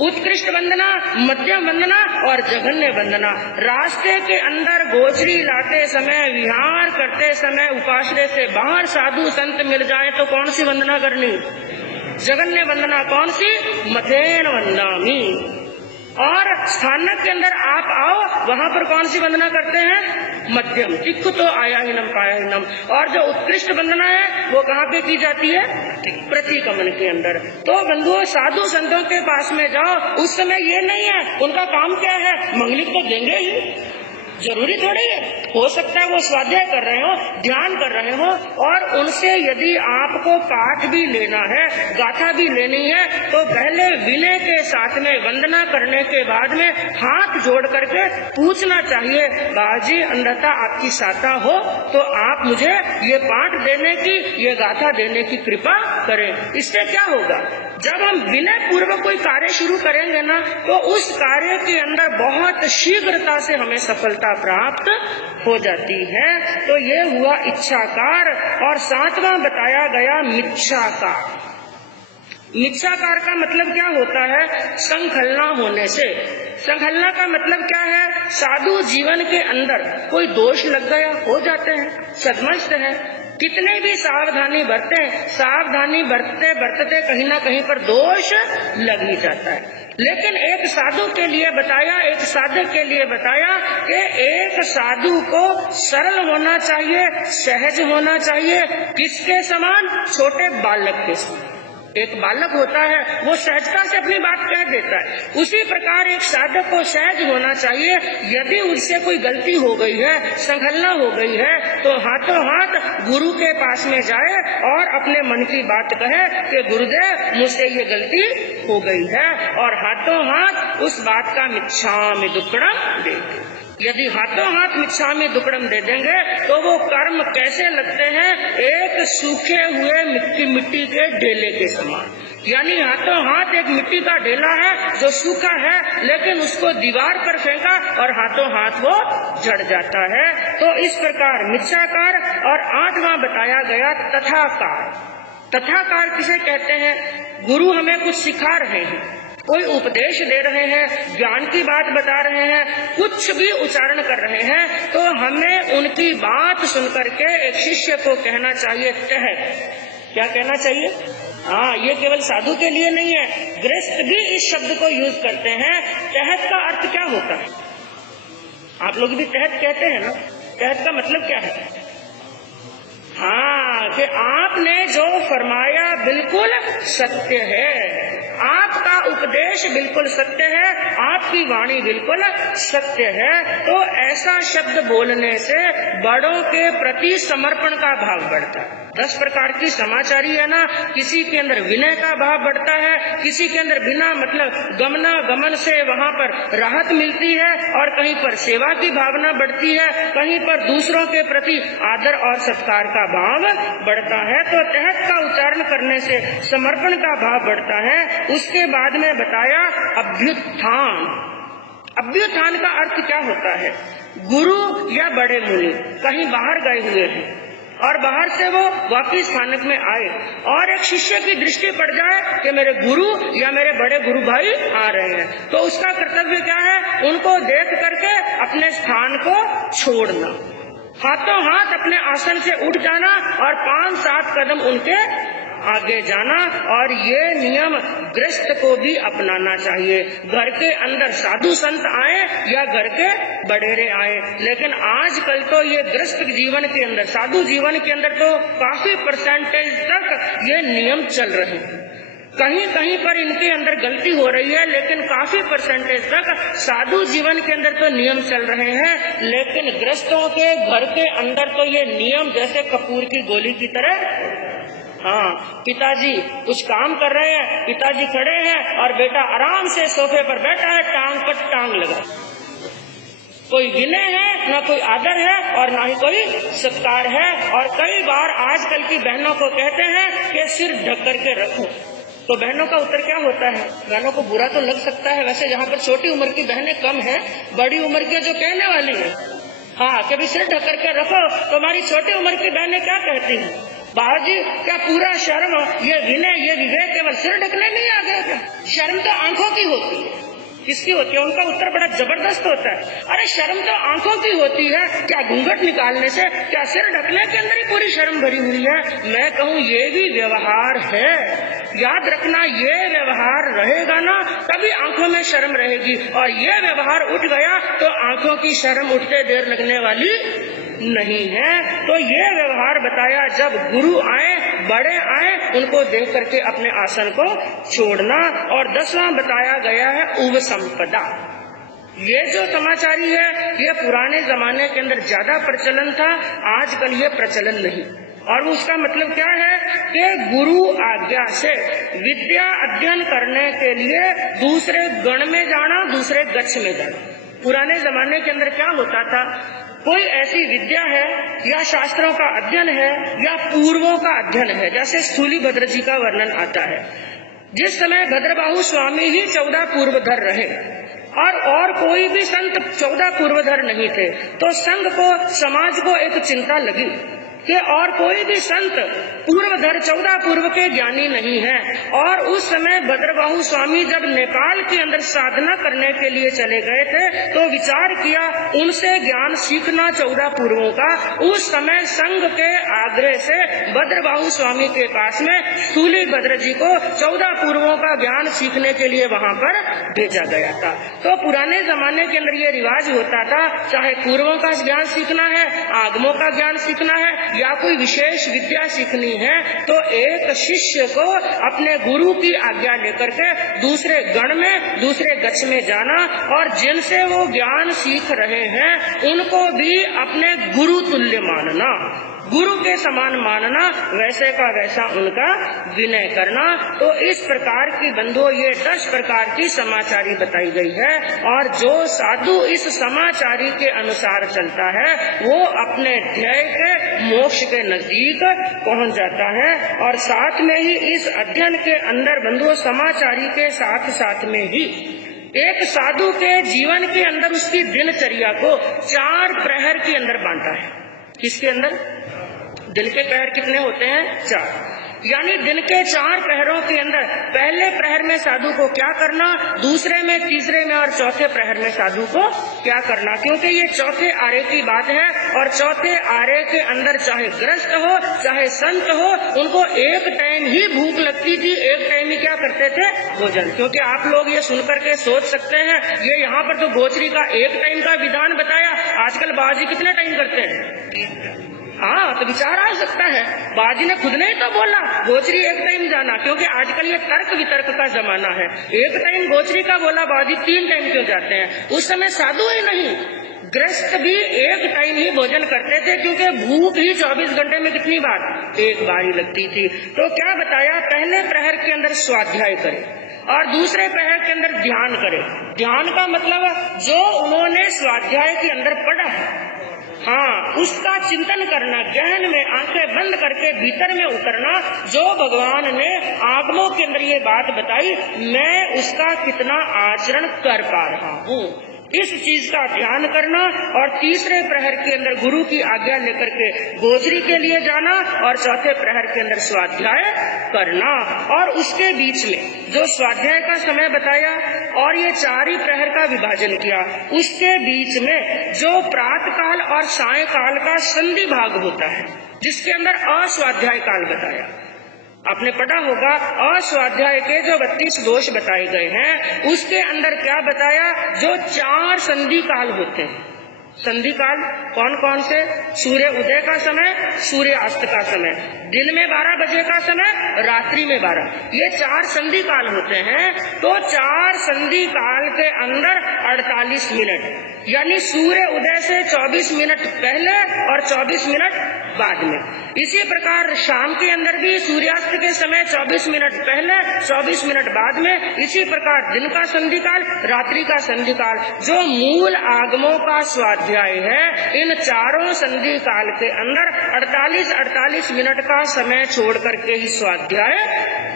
उत्कृष्ट वंदना, मध्यम वंदना और जघन्य वंदना। रास्ते के अंदर गोचरी लाते समय, विहार करते समय, उपाश्रय से बाहर साधु संत मिल जाए तो कौन सी वंदना करनी, जघन्य वंदना। कौन सी, मथेन वंदामी। और स्थानक के अंदर आप आओ, वहां पर कौन सी वंदना करते हैं, मध्यम। तिख तो आया ही नम पाया ही नम। और जो उत्कृष्ट वंदना है वो कहाँ पे की जाती है, प्रतिगमन के अंदर। तो बंधुओं, साधु संतों के पास में जाओ, उस समय ये नहीं है उनका काम क्या है, मंगलिक तो देंगे ही, जरूरी थोड़ी है। हो सकता है वो स्वाध्याय कर रहे हो, ध्यान कर रहे हो, और उनसे यदि आपको पाठ भी लेना है, गाथा भी लेनी है, तो पहले विनय के साथ में वंदना करने के बाद में हाथ जोड़ करके पूछना चाहिए, बाजी अन्यथा आपकी साता हो तो आप मुझे ये पाठ देने की, ये गाथा देने की कृपा करें। इससे क्या होगा, जब हम विनय पूर्वक कोई कार्य शुरू करेंगे ना, तो उस कार्य के अंदर बहुत शीघ्रता से हमें सफलता प्राप्त हो जाती है। तो ये हुआ इच्छाकार। और 7वां बताया गया मिच्छाकार। मिच्छाकार का मतलब क्या होता है, संखलना होने से। संखलना का मतलब क्या है, साधु जीवन के अंदर कोई दोष लग गया, हो जाते हैं, सदमस्त है, कितने भी सावधानी बरते, सावधानी बरतते बरतते कहीं ना कहीं पर दोष लग ही जाता है। लेकिन एक साधु के लिए बताया, एक साधक के लिए बताया कि एक साधु को सरल होना चाहिए, सहज होना चाहिए। किसके समान, छोटे बालक के समान। एक बालक होता है, वो सहजता से अपनी बात कह देता है, उसी प्रकार एक साधक को सहज होना चाहिए। यदि उससे कोई गलती हो गई है, संखलना हो गई है, तो हाथों हाथ गुरु के पास में जाए और अपने मन की बात कहे कि गुरुदेव मुझसे ये गलती हो गई है, और हाथों हाथ उस बात का मिच्छामि दुक्कडम दे। यदि हाथों हाथ मिच्छामि दुक्कडम दे देंगे तो वो कर्म कैसे लगते हैं, एक सूखे हुए मिट्टी के ढेले के समान। यानी हाथों हाथ एक मिट्टी का ढेला है जो सूखा है, लेकिन उसको दीवार पर फेंका और हाथों हाथ वो झड़ जाता है। तो इस प्रकार मिच्छाकार। और 8वां बताया गया तथाकार। तथाकार किसे कहते हैं, गुरु हमें कुछ सिखा रहे हैं, कोई उपदेश दे रहे हैं, ज्ञान की बात बता रहे हैं, कुछ भी उच्चारण कर रहे हैं, तो हमें उनकी बात सुनकर के एक शिष्य को कहना चाहिए तहत। क्या कहना चाहिए, हाँ, ये केवल साधु के लिए नहीं है, गृहस्थ भी इस शब्द को यूज करते हैं। तहत का अर्थ क्या होता है, आप लोग भी तहत कहते हैं ना, तहत का मतलब क्या है, कि आपने जो फरमाया बिल्कुल सत्य है, आपका उपदेश बिल्कुल सत्य है, आपकी वाणी बिल्कुल सत्य है। तो ऐसा शब्द बोलने से बड़ों के प्रति समर्पण का भाव बढ़ता है। 10 प्रकार की समाचारी है ना, किसी के अंदर विनय का भाव बढ़ता है, किसी के अंदर बिना मतलब गमना गमन से वहाँ पर राहत मिलती है, और कहीं पर सेवा की भावना बढ़ती है, कहीं पर दूसरों के प्रति आदर और सत्कार का भाव बढ़ता है। तो तहत का उच्चारण करने से समर्पण का भाव बढ़ता है। उसके बाद में बताया अभ्युत्थान। अभ्युत्थान का अर्थ क्या होता है? गुरु या बड़े मुनि कहीं बाहर गए हुए हैं और बाहर से वो वापिस स्थानक में आए और एक शिष्य की दृष्टि पड़ जाए कि मेरे गुरु या मेरे बड़े गुरु भाई आ रहे हैं, तो उसका कर्तव्य क्या है? उनको देख करके अपने स्थान को छोड़ना, हाथों हाथ अपने आसन से उठ जाना और 5-7 कदम उनके आगे जाना। और ये नियम गृहस्थ को भी अपनाना चाहिए। घर के अंदर साधु संत आए या घर के बड़ेरे आए, लेकिन आजकल तो ये गृहस्थ जीवन के अंदर, साधु जीवन के अंदर तो काफी परसेंटेज तक ये नियम चल रहे हैं। कहीं कहीं पर इनके अंदर गलती हो रही है, लेकिन काफी परसेंटेज तक साधु जीवन के अंदर तो नियम चल रहे हैं। लेकिन गृहस्थों के घर के अंदर तो ये नियम जैसे कपूर की गोली की तरह। हाँ, पिताजी कुछ काम कर रहे हैं, पिताजी खड़े हैं और बेटा आराम से सोफे पर बैठा है, टांग पर टांग लगा। कोई विनय है, ना कोई आदर है और ना ही कोई सत्कार है। और कई बार आजकल की बहनों को कहते हैं कि सिर ढक करके रखो, तो बहनों का उत्तर क्या होता है? बहनों को बुरा तो लग सकता है, वैसे यहाँ पर छोटी उम्र की बहनें कम है, बड़ी उम्र के जो कहने वाली है, हाँ कभी सिर ढक करके रखो, तो हमारी छोटी उम्र की बहनें क्या कहती हैं? बाजी क्या पूरा शर्म, ये विनय, ये विवेक केवल सिर ढकने नहीं आ गया क्या? शर्म तो आंखों की होती है। किसकी होती है? उनका उत्तर बड़ा जबरदस्त होता है, अरे शर्म तो आंखों की होती है, क्या घूंघट निकालने से, क्या सिर ढकने के अंदर ही पूरी शर्म भरी हुई है? मैं कहूँ ये भी व्यवहार है। याद रखना, ये व्यवहार रहेगा ना तभी आंखों में शर्म रहेगी, और ये व्यवहार उठ गया तो आंखों की शर्म उठते देर लगने वाली नहीं है। तो ये व्यवहार बताया, जब गुरु आए, बड़े आए, उनको देख करके अपने आसन को छोड़ना। और 10वां बताया गया है उपसंपदा। ये जो समाचारी है, ये पुराने जमाने के अंदर ज्यादा प्रचलन था, आजकल ये प्रचलन नहीं। और उसका मतलब क्या है कि गुरु आज्ञा से विद्या अध्ययन करने के लिए दूसरे गण में जाना, दूसरे गच्छ में जाना। पुराने जमाने के अंदर क्या होता था, कोई ऐसी विद्या है या शास्त्रों का अध्ययन है या पूर्वों का अध्ययन है, जैसे स्थूलीभद्र जी का वर्णन आता है। जिस समय भद्रबाहु स्वामी ही 14 पूर्वधर रहे और कोई भी संत 14 पूर्वधर नहीं थे, तो संघ को, समाज को एक चिंता लगी कि और कोई भी संत पूर्वधर 14 पूर्व के ज्ञानी नहीं है। और उस समय भद्रबाहु स्वामी जब नेपाल के अंदर साधना करने के लिए चले गए थे, तो विचार किया उनसे ज्ञान सीखना 14 पूर्वों का। उस समय संघ के आग्रह से भद्रबाहु स्वामी के पास में स्थूलीभद्र जी को 14 पूर्वों का ज्ञान सीखने के लिए वहाँ पर भेजा गया था। तो पुराने जमाने के अंदर ये रिवाज होता था, चाहे पूर्वों का ज्ञान सीखना है, आगमों का ज्ञान सीखना है या कोई विशेष विद्या सीखनी है, तो एक शिष्य को अपने गुरु की आज्ञा लेकर के दूसरे गण में, दूसरे गच्छ में जाना, और जिनसे वो ज्ञान सीख रहे हैं उनको भी अपने गुरु तुल्य मानना, गुरु के समान मानना, वैसे का वैसा उनका विनय करना। तो इस प्रकार की बंधुओं ये 10 प्रकार की समाचारी बताई गई है। और जो साधु इस समाचारी के अनुसार चलता है वो अपने ध्येय के, मोक्ष के नजदीक पहुंच जाता है। और साथ में ही इस अध्ययन के अंदर बंधुओं समाचारी के साथ साथ में ही एक साधु के जीवन के अंदर उसकी दिनचर्या को 4 प्रहर के अंदर बांटा है। किसके अंदर? दिन के प्रहर कितने होते हैं? 4। यानी दिन के 4 प्रहरों के अंदर पहले प्रहर में साधु को क्या करना, दूसरे में, तीसरे में और चौथे प्रहर में साधु को क्या करना। क्योंकि ये चौथे आरे की बात है, और चौथे आरे के अंदर चाहे गृहस्थ हो चाहे संत हो, उनको एक टाइम ही भूख लगती थी, एक टाइम ही क्या करते थे? भोजन। क्योंकि आप लोग ये सुनकर के सोच सकते हैं ये यहाँ पर तो गोचरी का एक टाइम का विधान बताया, आजकल बाजी कितने टाइम करते हैं? हाँ, तो विचार आ सकता है। बाजी ने खुद नहीं तो बोला गोचरी एक टाइम जाना, क्योंकि आजकल ये तर्क वितर्क का जमाना है। एक टाइम गोचरी का बोला बाजी, 3 टाइम क्यों जाते हैं? उस समय साधु ही नहीं, गृहस्थ भी एक टाइम ही भोजन करते थे, क्योंकि भूख ही 24 घंटे में कितनी बार? एक बार ही लगती थी। तो क्या बताया? पहले प्रहर के अंदर स्वाध्याय करे और दूसरे प्रहर के अंदर ध्यान करे। ध्यान का मतलब जो उन्होंने स्वाध्याय के अंदर पढ़ा है, हाँ, उसका चिंतन करना, गहन में आंखें बंद करके भीतर में उतरना। जो भगवान ने आगमों के अंदर ये बात बताई, मैं उसका कितना आचरण कर पा रहा हूँ, इस चीज का ध्यान करना। और तीसरे प्रहर के अंदर गुरु की आज्ञा लेकर के गोचरी के लिए जाना और चौथे प्रहर के अंदर स्वाध्याय करना। और उसके बीच में जो स्वाध्याय का समय बताया और ये 4 ही प्रहर का विभाजन किया, उसके बीच में जो प्रातःकाल और सायंकाल का संधि भाग होता है, जिसके अंदर अस्वाध्याय काल बताया। आपने पढ़ा होगा अस्वाध्याय के जो 32 दोष बताए गए हैं, उसके अंदर क्या बताया? जो 4 संधि काल होते हैं। संधि काल कौन कौन से? सूर्य उदय का समय, सूर्य अस्त का समय, दिन में 12 बजे का समय, रात्रि में 12, ये 4 संधि काल होते हैं। तो 4 संधि काल के अंदर 48 मिनट, यानी सूर्य उदय से 24 मिनट पहले और 24 मिनट बाद में। इसी प्रकार शाम के अंदर भी सूर्यास्त के समय 24 मिनट पहले, 24 मिनट बाद में। इसी प्रकार दिन का संधि काल, रात्रि का संधि काल। जो मूल आगमों का स्वाध्याय है, इन चारों संधि काल के अंदर 48 मिनट का समय छोड़ करके ही स्वाध्याय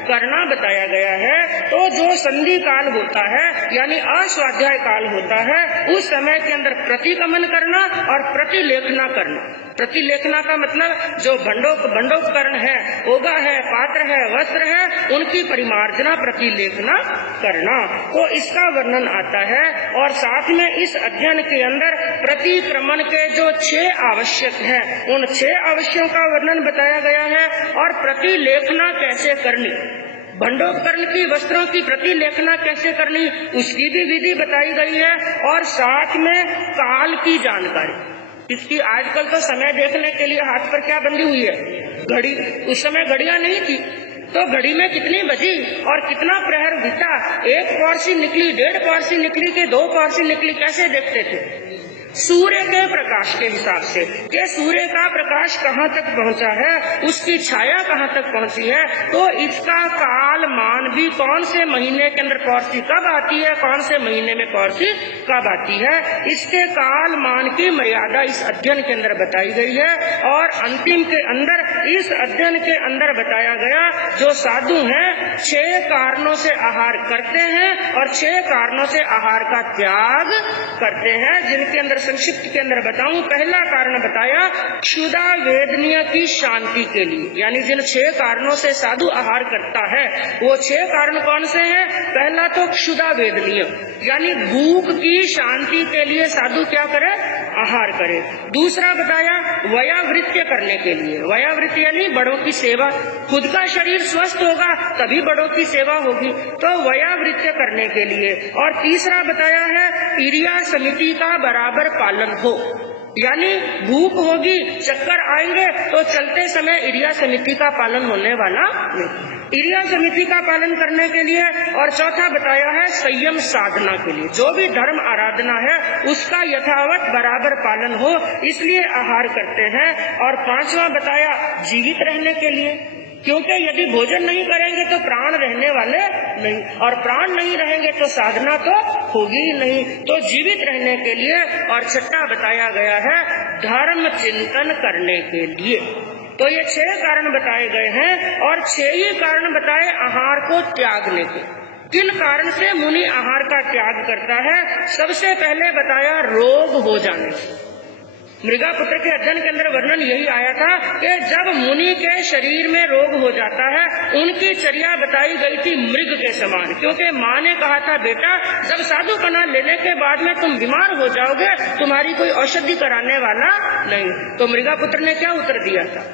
करना बताया गया है। तो जो संधि काल होता है, यानी अस्वाध्याय काल होता है, उस समय के अंदर प्रतिगमन करना और प्रतिलेखना करना। प्रतिलेखना का मतलब जो भंडोपकरण है, ओगा है, पात्र है, वस्त्र है, उनकी परिमार्जना प्रतिलेखना करना। तो इसका वर्णन आता है। और साथ में इस अध्ययन के अंदर प्रतिक्रमण के जो 6 आवश्यक हैं, उन 6 आवश्यकों का वर्णन बताया गया है। और प्रतिलेखना कैसे करनी, भंडोपकरण की, वस्त्रों की प्रतिलेखना कैसे करनी, उसकी भी विधि बताई गई है। और साथ में काल की जानकारी, इसकी आजकल तो समय देखने के लिए हाथ पर क्या बंधी हुई है? घड़ी। उस समय घड़ियां नहीं थी, तो घड़ी में कितनी बजी और कितना प्रहर बीता, 1 पारसी निकली, 1.5 पारसी निकली कि 2 पारसी निकली, कैसे देखते थे? सूर्य के प्रकाश के हिसाब से कि सूर्य का प्रकाश कहाँ तक पहुँचा है, उसकी छाया कहाँ तक पहुँची है। तो इसका काल मान भी कौन से महीने के अंदर पौर्सी कब आती है, कौन से महीने में पौर्सी कब आती है, इसके काल मान की मर्यादा इस अध्ययन के अंदर बताई गई है। और अंतिम के अंदर इस अध्ययन के अंदर बताया गया, जो साधु हैं 6 कारणों से आहार करते हैं और 6 कारणों से आहार का त्याग करते हैं, जिनके अंदर संक्षिप्त के अंदर बताऊं। पहला कारण बताया क्षुधा वेदनीय की शांति के लिए, यानी जिन 6 कारणों से साधु आहार करता है, वो 6 कारण कौन से हैं? पहला तो क्षुधा वेदनीय, यानी भूख की शांति के लिए साधु क्या करे? आहार करे। दूसरा बताया वयावृत्य करने के लिए, वयावृत्य यानी बड़ों की सेवा। खुद का शरीर स्वस्थ होगा तभी बड़ों की सेवा होगी, तो वयावृत्य करने के लिए। और तीसरा बताया है इरिया समिति का बराबर पालन हो, यानी भूख होगी, चक्कर आएंगे तो चलते समय इरिया समिति का पालन होने वाला नहीं, इरिया समिति का पालन करने के लिए। और चौथा बताया है संयम साधना के लिए, जो भी धर्म आराधना है उसका यथावत बराबर पालन हो, इसलिए आहार करते हैं। और 5वां बताया जीवित रहने के लिए, क्योंकि यदि भोजन नहीं करेंगे तो प्राण रहने वाले नहीं, और प्राण नहीं रहेंगे तो साधना तो होगी ही नहीं, तो जीवित रहने के लिए। और 6वां बताया गया है धर्म चिंतन करने के लिए। तो ये 6 कारण बताए गए हैं और 6 ही कारण बताए आहार को त्यागने के। किन कारण से मुनि आहार का त्याग करता है? सबसे पहले बताया रोग हो जाने से। मृगापुत्र के अध्ययन के अंदर वर्णन यही आया था कि जब मुनि के शरीर में रोग हो जाता है, उनकी चर्या बताई गई थी मृग के समान, क्योंकि माँ ने कहा था बेटा जब साधुपना लेने के बाद में तुम बीमार हो जाओगे, तुम्हारी कोई औषधि कराने वाला नहीं। तो मृगापुत्र ने क्या उत्तर दिया था?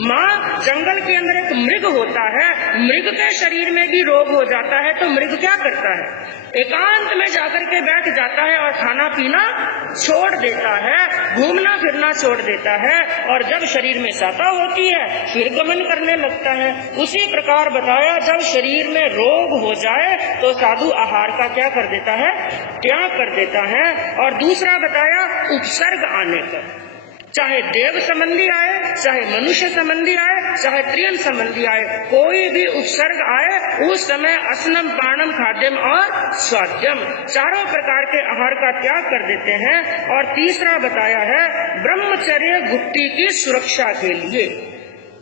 माँ जंगल के अंदर एक मृग होता है, मृग के शरीर में भी रोग हो जाता है तो मृग क्या करता है, एकांत में जाकर के बैठ जाता है और खाना पीना छोड़ देता है, घूमना फिरना छोड़ देता है, और जब शरीर में सता होती है फिर गमन करने लगता है। उसी प्रकार बताया जब शरीर में रोग हो जाए तो साधु आहार का क्या कर देता है, त्याग कर देता है। और दूसरा बताया उपसर्ग आने का, चाहे देव संबंधी आए, चाहे मनुष्य संबंधी आए, चाहे त्रियन संबंधी आए, कोई भी उपसर्ग आए उस समय अस्नम पानम खाद्यम और स्वाद्यम चारों प्रकार के आहार का त्याग कर देते हैं। और तीसरा बताया है ब्रह्मचर्य गुप्ती की सुरक्षा के लिए,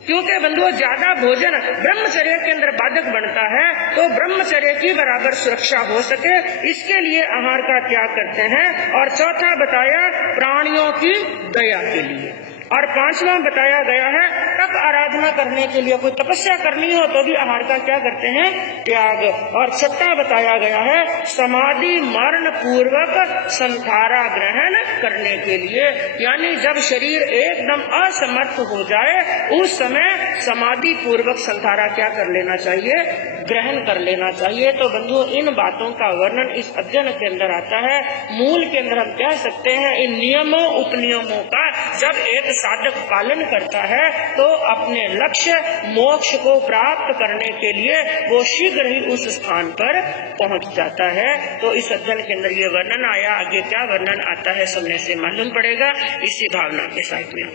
क्योंकि बंधुओं ज्यादा भोजन ब्रह्मचर्य के अंदर बाधक बनता है, तो ब्रह्मचर्य की बराबर सुरक्षा हो सके इसके लिए आहार का त्याग करते हैं। और चौथा बताया प्राणियों की दया के लिए। और पांचवा बताया गया है तप आराधना करने के लिए, कोई तपस्या करनी हो तो भी आहार का क्या करते हैं, त्याग। और छठा बताया गया है समाधि मरण पूर्वक संधारा ग्रहण करने के लिए, यानी जब शरीर एकदम असमर्थ हो जाए उस समय समाधि पूर्वक संधारा क्या कर लेना चाहिए, ग्रहण कर लेना चाहिए। तो बंधुओं इन बातों का वर्णन इस अध्ययन के अंदर आता है। मूल के अंदर हम कह सकते हैं इन नियमों उपनियमों का जब एक साधक पालन करता है तो अपने लक्ष्य मोक्ष को प्राप्त करने के लिए वो शीघ्र ही उस स्थान पर पहुंच जाता है। तो इस अध्ययन के अंदर ये वर्णन आया, आगे क्या वर्णन आता है सुनने से मालूम पड़ेगा। इसी भावना के साथ में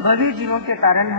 भवी जीवों के कारण